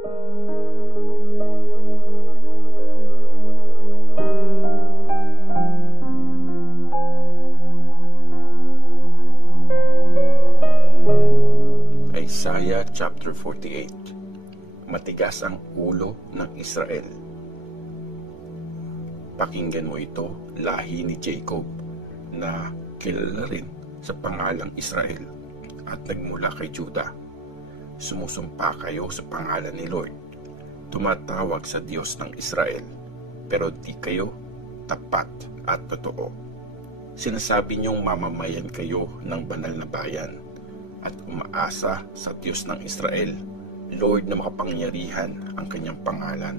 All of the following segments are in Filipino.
Isaiah chapter 48. Matigas ang ulo ng Israel. Pakinggan mo ito, lahi ni Jacob, na kilala rin sa pangalang Israel at nagmula kay Judah. Sumusumpa kayo sa pangalan ni Lord, tumatawag sa Diyos ng Israel, pero di kayo tapat at totoo. Sinasabi niyong mamamayan kayo ng banal na bayan at umaasa sa Diyos ng Israel, Lord na makapangyarihan ang kanyang pangalan.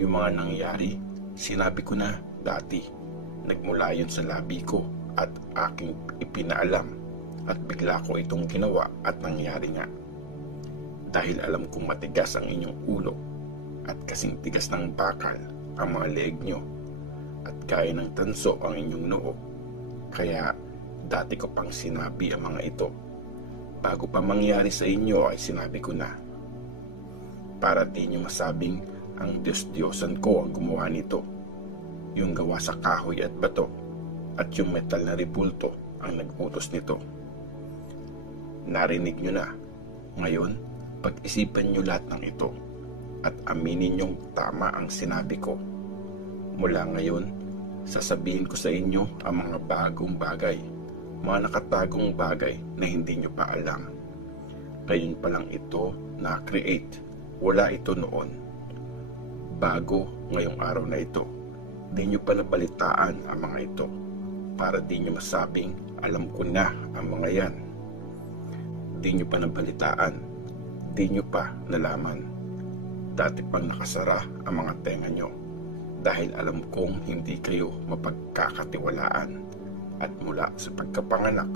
Yung mga nangyari, sinabi ko na dati, nagmula yun sa labi ko at aking ipinaalam, at bigla ko itong ginawa at nangyari nga. Dahil alam kong matigas ang inyong ulo at kasing tigas ng bakal ang mga leeg nyo at gaya ng tanso ang inyong noo, kaya dati ko pang sinabi ang mga ito. Bago pa mangyari sa inyo ay sinabi ko na, para di nyo masabing ang Diyos-Diyosan ko ang gumawa nito, yung gawa sa kahoy at bato, at yung metal na ribulto ang nag-utos nito. Narinig nyo na. Ngayon, pag-isipan nyo lahat ng ito at aminin nyong tama ang sinabi ko. Mula ngayon, sasabihin ko sa inyo ang mga bagong bagay, mga nakatagong bagay na hindi nyo pa alam. Ngayon pa lang ito na-create, wala ito noon. Bago ngayong araw na ito, di nyo pa nabalitaan ang mga ito, para di nyo masabing, alam ko na ang mga yan. Di nyo pa nabalitaan, di nyo pa nalaman. Dati pang nakasara ang mga tenga nyo, dahil alam kong hindi kayo mapagkakatiwalaan. At mula sa pagkapanganak,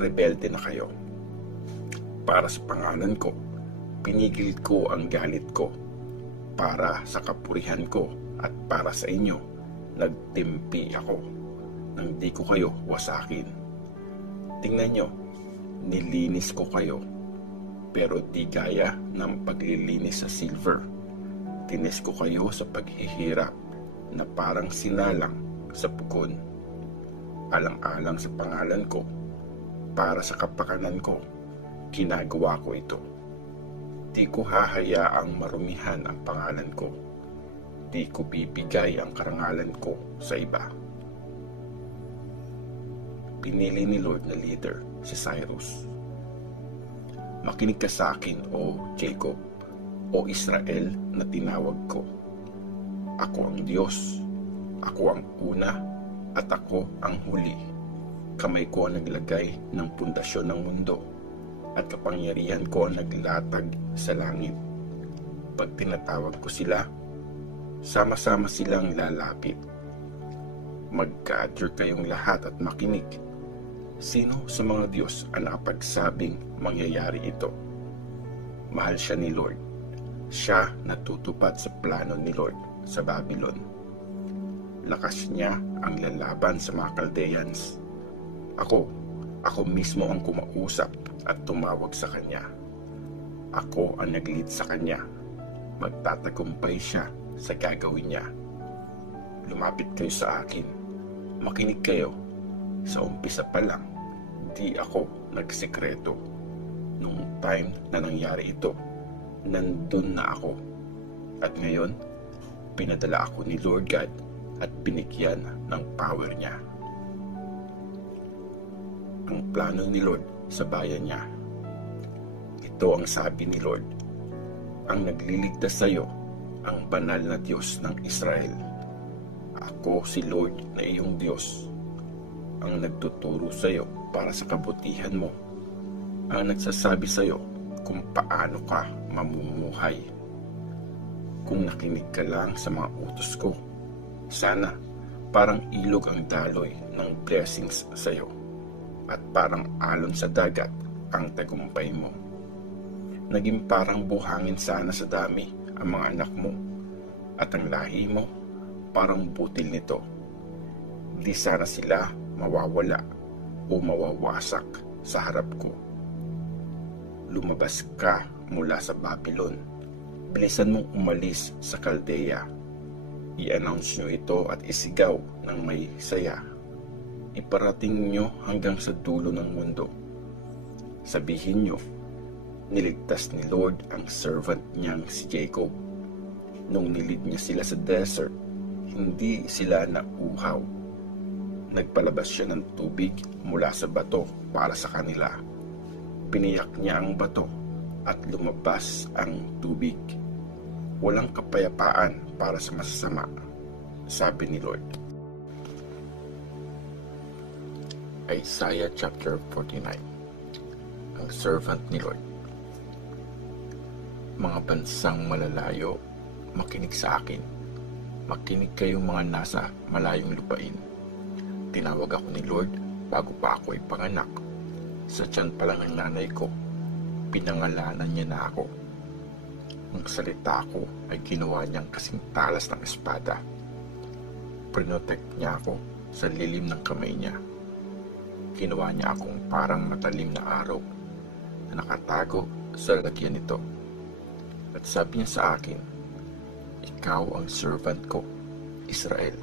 rebelde na kayo. Para sa pangalan ko, pinigil ko ang galit ko. Para sa kapurihan ko at para sa inyo, nagtimpi ako nang di ko kayo wasakin. Tingnan nyo, nilinis ko kayo, pero di gaya ng paglilinis sa silver. Tinis ko kayo sa paghihirap na parang sinalang sa pugon. Alang-alang sa pangalan ko, para sa kapakanan ko, ginagawa ko ito. Di ko hahayaang marumihan ang pangalan ko. Di ko bibigay ang karangalan ko sa iba. Pinili ni Lord na leader si Cyrus. Makinig ka sa akin, O Jacob, o Israel na tinawag ko. Ako ang Diyos, ako ang una, at ako ang huli. Kamay ko ang naglagay ng pundasyon ng mundo, at kapangyarihan ko ang naglatag sa langit. Pag tinatawag ko sila, sama-sama silang lalapit. Mag-gather kayong lahat at makinig. Sino sa mga Diyos ang nakapagsabing mangyayari ito? Mahal siya ni Lord. Siya natutupad sa plano ni Lord sa Babylon. Lakas niya ang lalaban sa mga Chaldeans. Ako mismo ang kumausap at tumawag sa kanya. Ako ang nag-lead sa kanya. Magtatagumpay siya sa gagawin niya. Lumapit kayo sa akin. Makinig kayo. Sa umpisa pa lang, di ako nagsekreto. Nung time na nangyari ito, nandun na ako. At ngayon, pinadala ako ni Lord God at binigyan ng power niya. Ang plano ni Lord sa bayan niya. Ito ang sabi ni Lord, ang nagliligtas sa iyo, ang banal na Diyos ng Israel. Ako si Lord na iyong Diyos, ang nagtuturo sa iyo para sa kabutihan mo, ang nagsasabi sa iyo kung paano ka mamumuhay. Kung nakinig ka lang sa mga utos ko, sana parang ilog ang daloy ng blessings sa iyo, at parang alon sa dagat ang tagumpay mo. Naging parang buhangin sana sa dami ang mga anak mo, at ang lahi mo parang butil nito. Di sana sila mawawala o mawawasak sa harap ko. Lumabas ka mula sa Babylon, bilisan mong umalis sa Kaldea. I-announce nyo ito at isigaw ng may saya. Iparating nyo hanggang sa dulo ng mundo. Sabihin nyo, niligtas ni Lord ang servant niyang si Jacob. Nung nilid niya sila sa desert, hindi sila nauhaw. Nagpalabas siya ng tubig mula sa bato para sa kanila. Piniyak niya ang bato at lumabas ang tubig. Walang kapayapaan para sa masasama, sabi ni Lord. Isaiah chapter 49. Ang servant ni Lord. Mga bansang malalayo, makinig sa akin. Makinig kayong mga nasa malayong lupain. Tinawag ako ni Lord bago pa ako ipanganak. Sa tiyan pa lang ng nanay ko, pinangalanan niya na ako. Ang salita ko ay ginawa niyang kasing talas ng espada. Protect niya ako sa lilim ng kamay niya. Ginawa niya akong parang matalim na araw na nakatago sa lalagyan nito. At sabi niya sa akin, ikaw ang servant ko, Israel.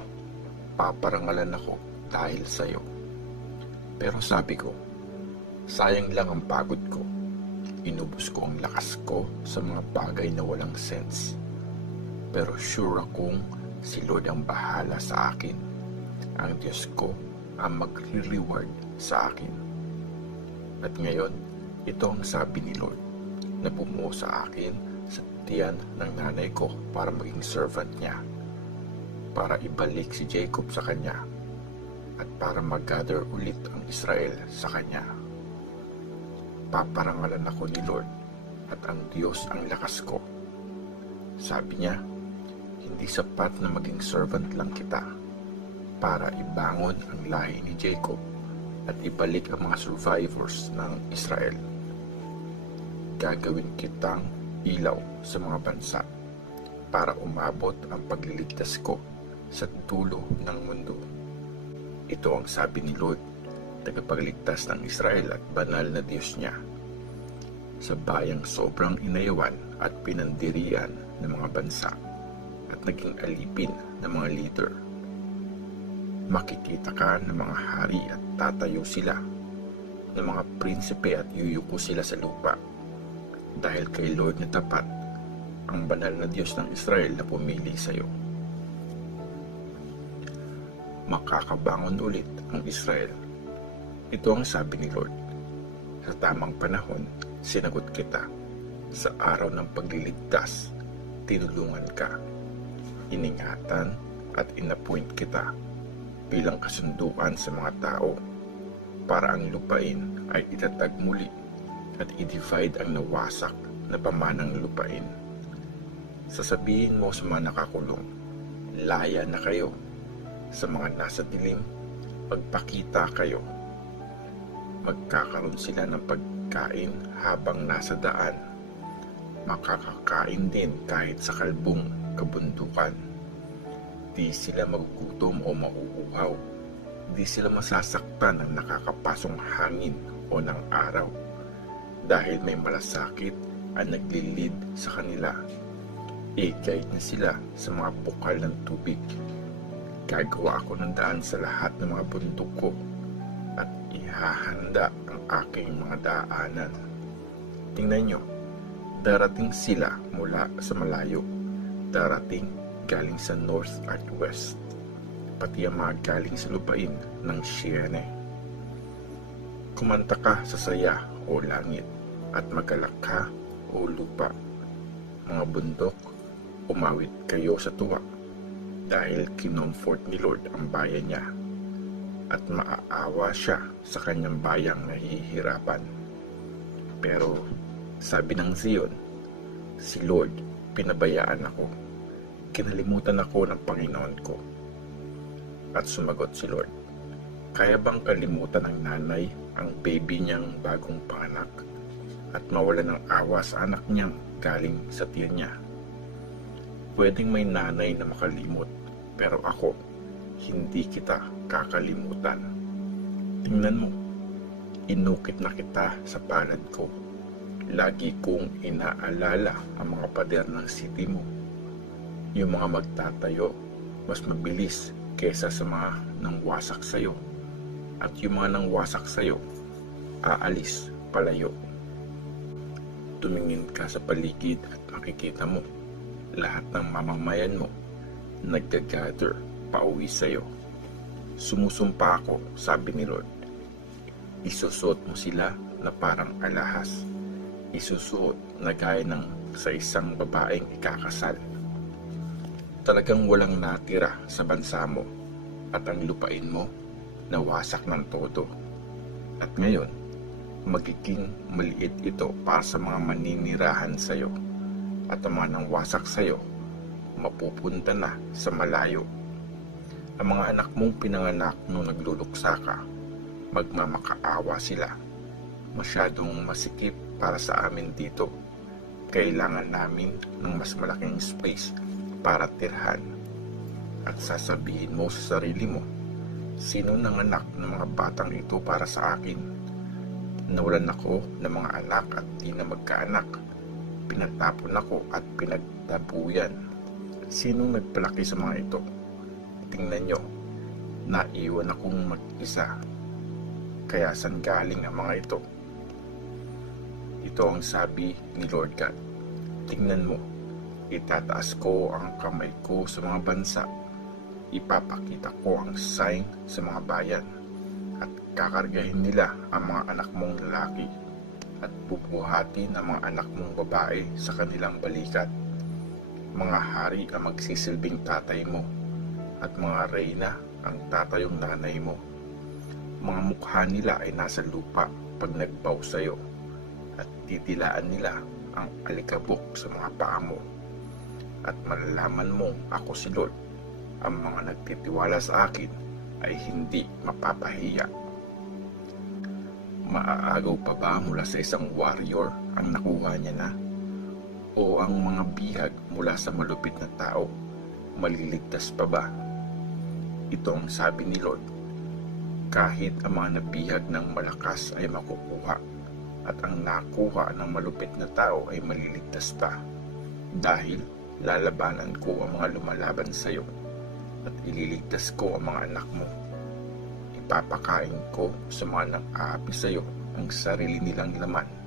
Paparangalan ako dahil sa iyo. Pero sabi ko, sayang lang ang pagod ko. Inubos ko ang lakas ko sa mga bagay na walang sense. Pero sure akong si Lord ang bahala sa akin. Ang Diyos ko ang magre-reward sa akin. At ngayon, ito ang sabi ni Lord na bumuo sa akin sa tiyan ng nanay ko para maging servant niya, para ibalik si Jacob sa kanya at para mag-gather ulit ang Israel sa kanya. Paparangalan ako ni Lord at ang Diyos ang lakas ko. Sabi niya, hindi sapat na maging servant lang kita para ibangon ang lahi ni Jacob at ibalik ang mga survivors ng Israel. Gagawin kitang ilaw sa mga bansa para umabot ang pagliligtas ko sa dulo ng mundo. Ito ang sabi ni Lord, tagapagligtas ng Israel at banal na Diyos niya. Sa bayang sobrang inayawan at pinandirian ng mga bansa at naging alipin ng mga leader. Makikita ka ng mga hari at tatayo sila, ng mga prinsipe at yuyuko sila sa lupa. Dahil kay Lord na tapat, ang banal na Diyos ng Israel na pumili sa iyo. Makakabangon ulit ang Israel. Ito ang sabi ni Lord. Sa tamang panahon, sinagot kita. Sa araw ng pagliligtas, tinulungan ka. Iningatan at inappoint kita bilang kasunduan sa mga tao para ang lupain ay itatag muli at i-divide ang nawasak na pamanang lupain. Sasabihin mo sa mga nakakulong, laya na kayo. Sa mga nasa dilim, magpakita kayo. Magkakaroon sila ng pagkain habang nasa daan. Makakakain din kahit sa kalbong kabundukan. Di sila magugutom o mauuhaw. Di sila masasaktan ng nakakapasong hangin o ng araw. Dahil may malasakit ang naglilid sa kanila. I-guide na sila sa mga bukal ng tubig. Gagawa ako ng daan sa lahat ng mga bundok ko at ihahanda ang aking mga daanan. Tingnan nyo, darating sila mula sa malayo. Darating galing sa north at west, pati ang mga galing sa lupain ng Shiene. Kumanta ka sa saya o langit at magalak ka o lupa. Mga bundok, umawit kayo sa tuwa dahil kinomfort ni Lord ang bayan niya at maaawa siya sa kanyang bayang nahihirapan. Pero sabi ng Zion, si Lord, pinabayaan ako. Kinalimutan ako ng Panginoon ko. At sumagot si Lord, kaya bang kalimutan ng nanay ang baby niyang bagong panganak at mawala ng awa sa anak niyang galing sa tiyan niya? Pwedeng may nanay na makalimot, pero ako, hindi kita kakalimutan. Tingnan mo, inukit na kita sa palad ko. Lagi kong inaalala ang mga pader ng city mo. Yung mga magtatayo, mas mabilis kesa sa mga nangwasak sa'yo. At yung mga nangwasak sa'yo, aalis palayo. Tumingin ka sa paligid at makikita mo, lahat ng mamamayan mo, naggagather pauwi sa'yo. Sumusumpa ako, sabi ni Lord. Isusuot mo sila na parang alahas. Isusuot na gaya ng sa isang babaeng ikakasal. Talagang walang natira sa bansa mo at ang lupain mo nawasak ng todo. At ngayon, magiging maliit ito para sa mga maninirahan sa'yo at ang mga nangwasak sa'yo mapupunta na sa malayo. Ang mga anak mong pinanganak nung nagluluksa ka, magmamakaawa sila. Masyadong masikip para sa amin dito. Kailangan namin ng mas malaking space para tirhan. At sasabihin mo sa sarili mo, sino nanganak ng mga batang ito para sa akin? Nawalan ako ng mga anak at di na magkaanak. Pinatapon ako at pinagtabuyan. Sinong nagpalaki sa mga ito? Tingnan nyo, naiwan akong mag-isa. Kaya saan galing ang mga ito? Ito ang sabi ni Lord God. Tingnan mo, itataas ko ang kamay ko sa mga bansa. Ipapakita ko ang sign sa mga bayan. At kakargahin nila ang mga anak mong lalaki. At bubuhatin ang mga anak mong babae sa kanilang balikat. Mga hari ang magsisilbing tatay mo. At mga reyna ang tatayong nanay mo. Mga mukha nila ay nasa lupa pag nagbaw sa'yo. At titilaan nila ang alikabok sa mga paa mo. At malalaman mong ako si Lord. Ang mga nagtitiwala sa akin ay hindi mapapahiya. Maaagaw pa ba mula sa isang warrior ang nakuha niya na? O ang mga bihag mula sa malupit na tao, maliligtas pa ba? Ito ang sabi ni Lord. Kahit ang mga nabihag ng malakas ay makukuha, at ang nakuha ng malupit na tao ay maliligtas pa. Dahil lalabanan ko ang mga lumalaban sa iyo, at ililigtas ko ang mga anak mo. Ipapakain ko sa mga nang-aapi sa iyo ang sarili nilang laman.